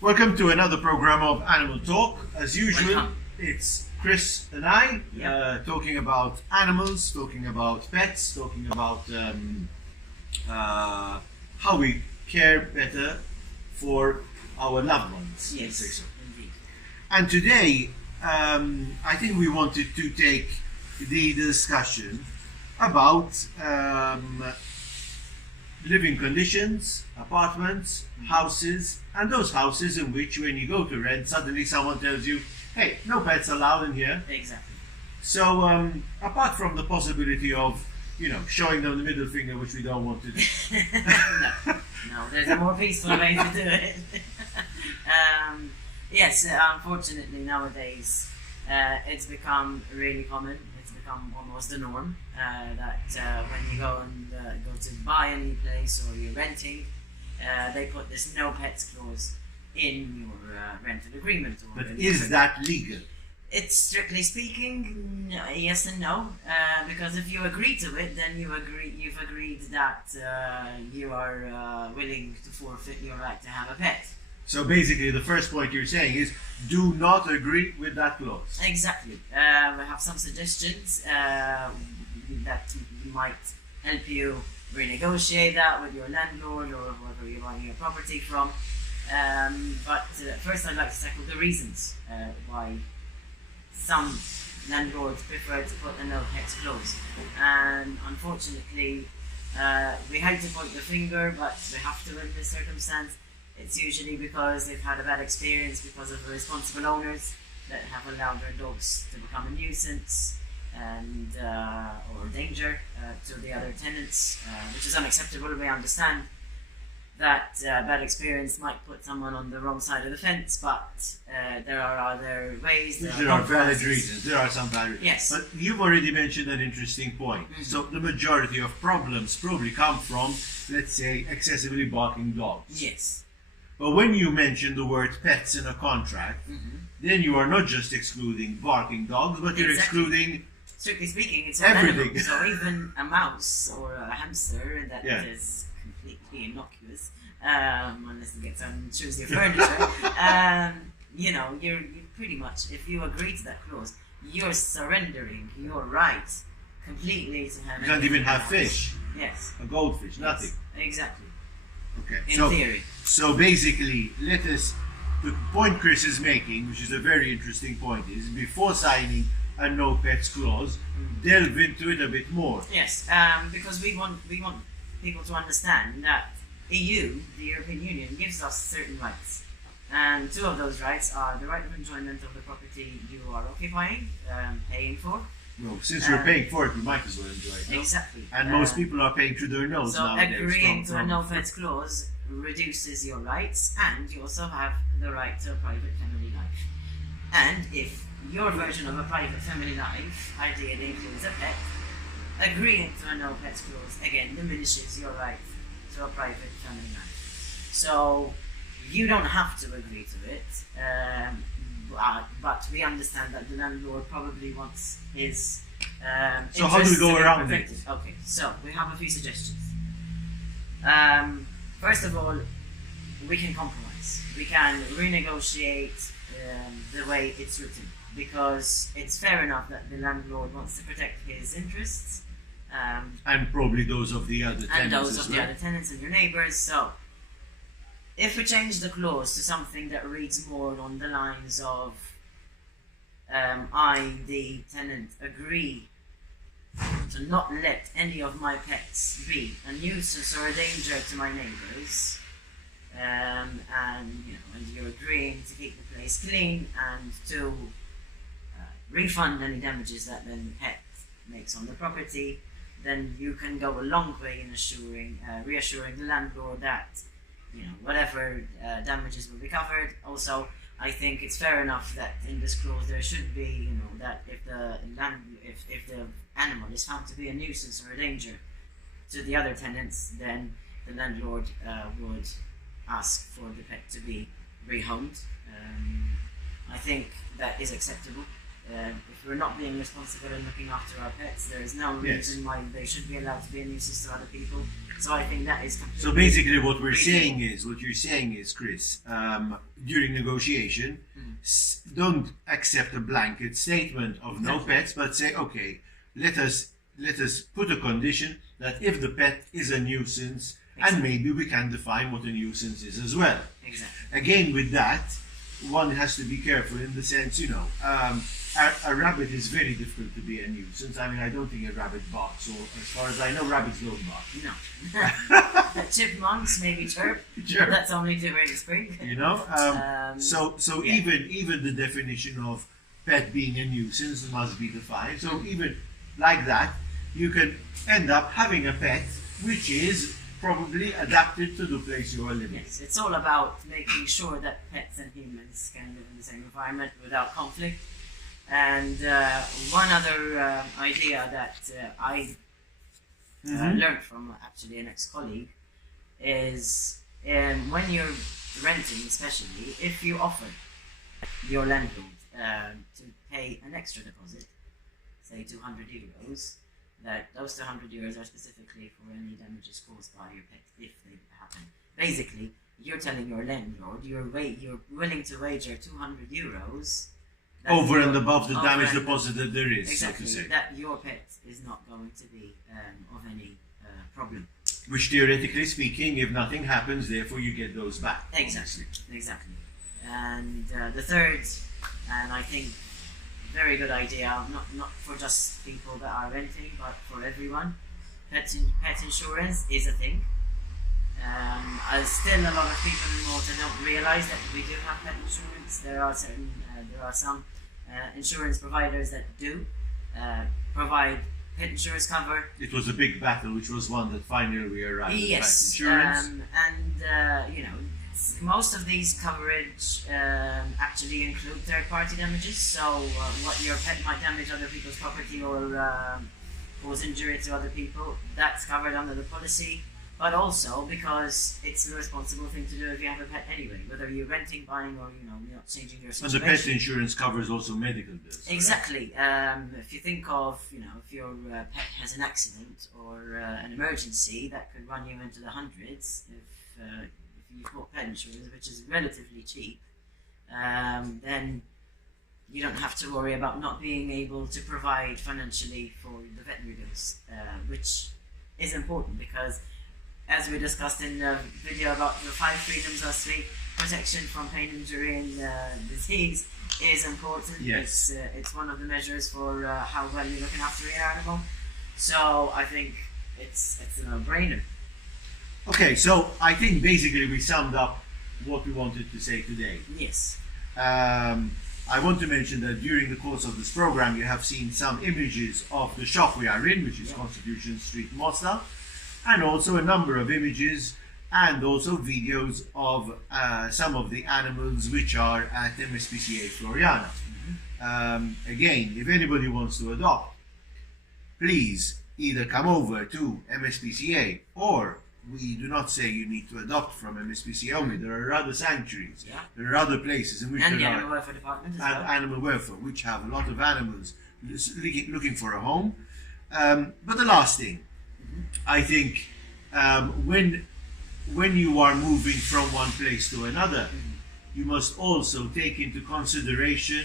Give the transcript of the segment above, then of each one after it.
Welcome to another program of Animal Talk. As usual, Welcome. it's Chris and I Yep. talking about animals, talking about pets, talking about how we care better for our loved ones. let's say Yes, so. indeed. And today, I think we wanted to take the discussion about living conditions, apartments, houses, and those houses in which when you go to rent, suddenly someone tells you, hey, no pets allowed in here. Exactly. So apart from the possibility of, showing them the middle finger, which we don't want to do. No, there's a more peaceful way to do it. Yes, unfortunately nowadays it's become really common. It's become almost the norm that when you go to buy any place or you're renting, they put this no pets clause in your rental agreement. But is that legal? It's strictly speaking, yes and no. Because if you agree to it, then you've agreed that you are willing to forfeit your right to have a pet. So basically the first point you're saying is do not agree with that clause. Exactly. We have some suggestions that might help you renegotiate that with your landlord or whoever you're buying your property from. But first I'd like to tackle the reasons why some landlords prefer to put a no pets clause. And unfortunately, we hate to point the finger, but we have to in this circumstance. It's usually because they've had a bad experience because of irresponsible owners that have allowed their dogs to become a nuisance and or danger to the other tenants, which is unacceptable. We understand that bad experience might put someone on the wrong side of the fence, but there are other ways. There are valid reasons. There are some valid reasons. Yes. But you've already mentioned an interesting point. Mm-hmm. So the majority of problems probably come from, let's say, excessively barking dogs. Yes. But when you mention the word pets in a contract, then you are not just excluding barking dogs, but you're Exactly. excluding Strictly speaking, it's everything. Animal, so even a mouse or a hamster that Yeah. is completely innocuous, unless you get some choose your furniture, you're pretty much, if you agree to that clause, you're surrendering your right completely to have. You can't even have anything else. fish, Yes. a goldfish, nothing. Yes, exactly. Okay. In theory. So basically, the point Chris is making, which is a very interesting point, is before signing a no pets clause, delve into it a bit more. Yes, because we want people to understand that EU, the European Union, gives us certain rights, and two of those rights are the right of enjoyment of the property you are occupying, paying for. Well, since we're paying for it, we might as well enjoy it. No? Exactly. And most people are paying through their nose So nowadays. agreeing to a no pets clause reduces your rights, and you also have the right to a private family life. And if your version of a private family life ideally includes a pet, agreeing to a no pets clause again diminishes your right to a private family life. So you don't have to agree to it, but we understand that the landlord probably wants his So how do we interests go to be around it? protected. Okay, so we have a few suggestions. First of all, we can compromise. We can renegotiate the way it's written, because it's fair enough that the landlord wants to protect his interests And probably those of the other tenants and those as of the well. other tenants and your neighbours. So, if we change the clause to something that reads more on the lines of I, the tenant, agree to not let any of my pets be a nuisance or a danger to my neighbours, and you're agreeing to keep the place clean and to refund any damages that then the pet makes on the property, then you can go a long way in reassuring the landlord that whatever damages will be covered. Also, I think it's fair enough that in this clause there should be, that if the animal is found to be a nuisance or a danger to the other tenants, then the landlord would ask for the pet to be rehomed. I think that is acceptable. if we're not being responsible and looking after our pets, there is no reason why they should be allowed to be a nuisance to other people. So I think that is completely. So basically, what you're saying is, Chris, during negotiation, don't accept a blanket statement of no pets, but say, okay, let us put a condition that if the pet is a nuisance, and maybe we can define what a nuisance is as well. Exactly. Again, with that, one has to be careful in the sense, a rabbit is very difficult to be a nuisance. I mean, I don't think a rabbit barks, or as far as I know, rabbits don't bark. No. Chipmunks maybe chirp, but that's only during spring. So even the definition of pet being a nuisance must be defined. So even like that, you can end up having a pet which is probably adapted to the place you are living. Yes, it's all about making sure that pets and humans can live in the same environment without conflict. And one other idea that I learned from actually an ex-colleague is when you're renting, especially, if you offer your landlord to pay an extra deposit, say 200 euros, that those 200 euros are specifically for any damages caused by your pet if they happen. Basically, you're telling your landlord you're willing to wager 200 euros over and above the damage deposit that there is. Exactly, so to say. that your pet is not going to be of any problem. Which theoretically speaking, if nothing happens, therefore you get those back. Exactly. And the third, and I think very good idea, not for just people that are renting, but for everyone, pet insurance is a thing. Still a lot of people in Malta don't realise that we do have pet insurance. There are some insurance providers that do provide pet insurance cover. It was a big battle, which was one that finally we arrived at pet insurance. Most of these coverage actually include third-party damages. So what your pet might damage other people's property or cause injury to other people, that's covered under the policy. But also because it's the responsible thing to do if you have a pet anyway, whether you're renting, buying, or you're not changing your situation. And the pet insurance covers also medical bills. Exactly. If you think of, if your pet has an accident or an emergency that could run you into the hundreds, if you've got pet insurance, which is relatively cheap, then you don't have to worry about not being able to provide financially for the veterinary bills, which is important because, as we discussed in the video about the 5 freedoms last week, protection from pain, injury, and disease is important. Yes. It's one of the measures for how well you're looking after your animal. So I think it's a no-brainer. Okay, so I think basically we summed up what we wanted to say today. Yes. I want to mention that during the course of this program you have seen some images of the shop we are in, which is Constitution Street, Malta, and also a number of images and also videos of some of the animals which are at MSPCA Floriana. Again, if anybody wants to adopt, please either come over to MSPCA, or we do not say you need to adopt from MSPCA only. There are other sanctuaries, there are other places in which and the animal welfare department as well. Animal welfare, which have a lot of animals looking for a home. But the last thing, I think when you are moving from one place to another, you must also take into consideration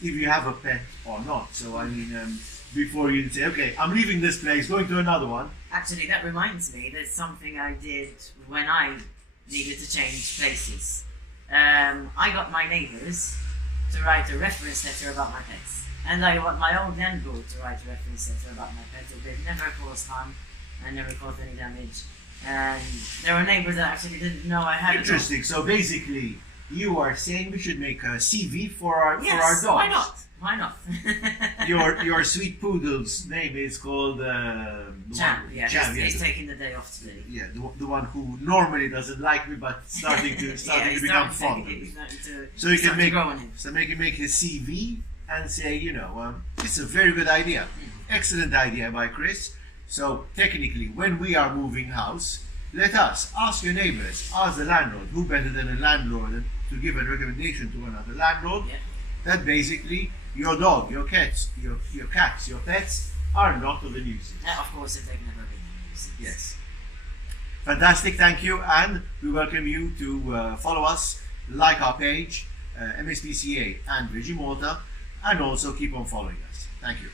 if you have a pet or not. So I mean, before you say, okay, I'm leaving this place, going to another one. Actually, that reminds me, there's something I did when I needed to change places. I got my neighbours to write a reference letter about my pets. And I want my old landlord to write a reference letter about my pets. They've never caused harm and never caused any damage. And there were neighbours that actually didn't know I had Interesting. So basically, you are saying we should make a CV for our dogs. Why not? Why not? your sweet poodle's name is called Jam. Jam. He's taking the day off today. Yeah, the one who normally doesn't like me, but starting to become fond of me. So you can make his CV and say, it's a very good idea, excellent idea by Chris. So technically, when we are moving house, let us ask your neighbors, ask the landlord. Who better than a landlord to give a recommendation to another landlord? Yeah. That basically your dog, your cats, your pets are not of a nuisance. Of course, if they've never been a nuisance. Yes. Fantastic, thank you, and we welcome you to follow us, like our page, MSPCA and Malta, and also keep on following us. Thank you.